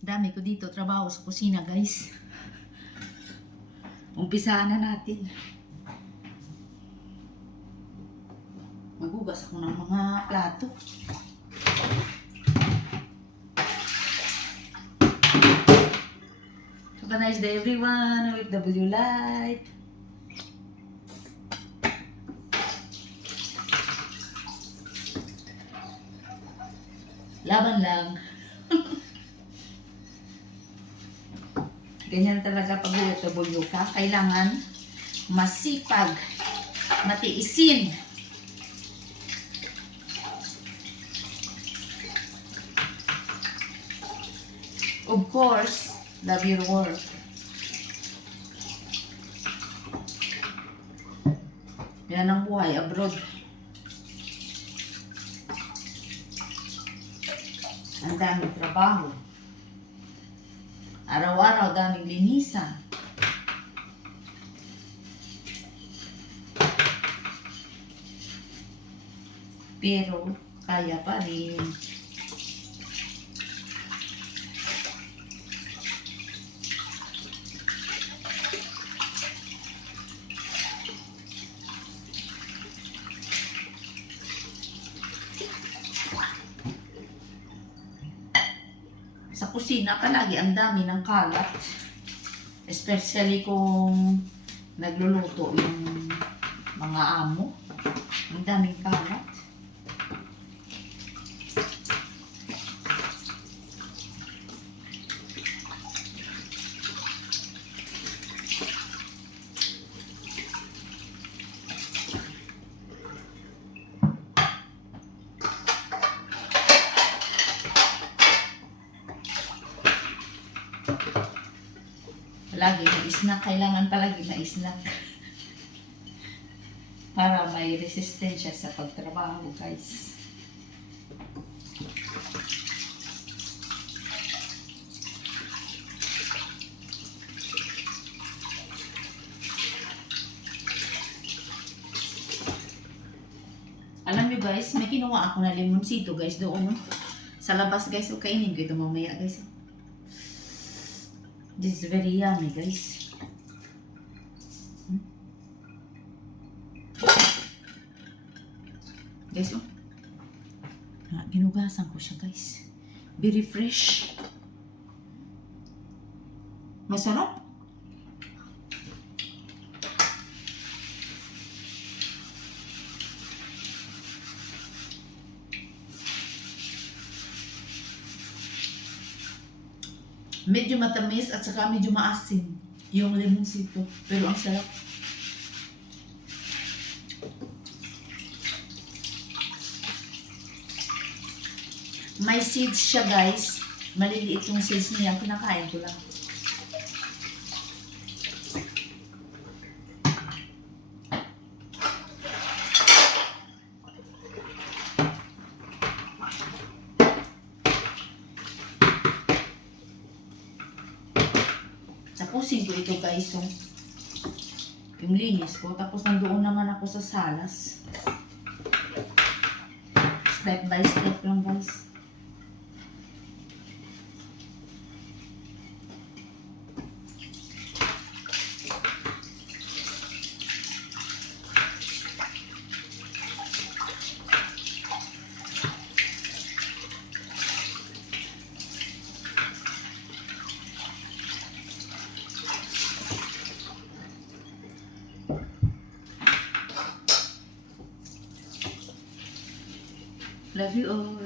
Dami ko dito trabaho sa kusina, guys. Umpisahan na natin. Magugas ako ng mga plato. Have a nice day, everyone. OFW Life. Laban lang. Ganyan talaga pag OFW ka. Kailangan masipag, matiisin. Of course, love your work. Yan ang buhay abroad. Ang daming trabaho. Araw-araw daming linisan. Pero kaya pa rin. Sa kusina palagi ang dami ng kalat. Especially kung nagluluto yung mga amo. Ang daming kalat. Palagi may snack. Kailangan palagi may snack. Para may resistensya sa pagtrabaho, guys. Alam nyo, guys, may kinuha ako na limonsito, guys, doon. Sa labas, guys. O kainin ko ito mamaya, guys. This is very yummy, guys. Guys, oh. Ginugasan ko siya, guys. Very fresh. Masarap. Medyo matamis at saka medyo maasim yung limonsito. Pero ang sarap. May seeds siya, guys. Maliliit yung seeds niya. Kinakain ko lang. Tapusin ko ito, guys. So, yung linis ko. Tapos nandoon naman ako sa salas. Step by step lang, guys. Love you all.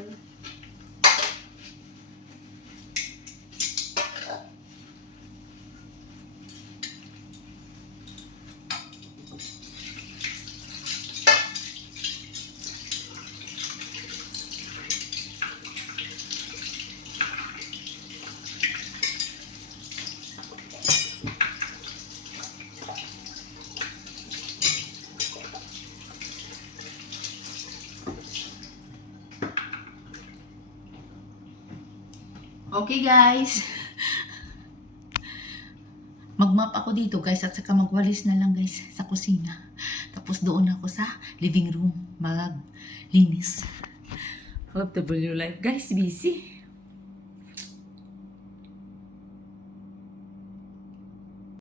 Okay, guys. Mag-mop ako dito, guys, at saka magwalis na lang, guys, sa kusina. Tapos doon ako sa living room maglinis. OFW life, guys, busy.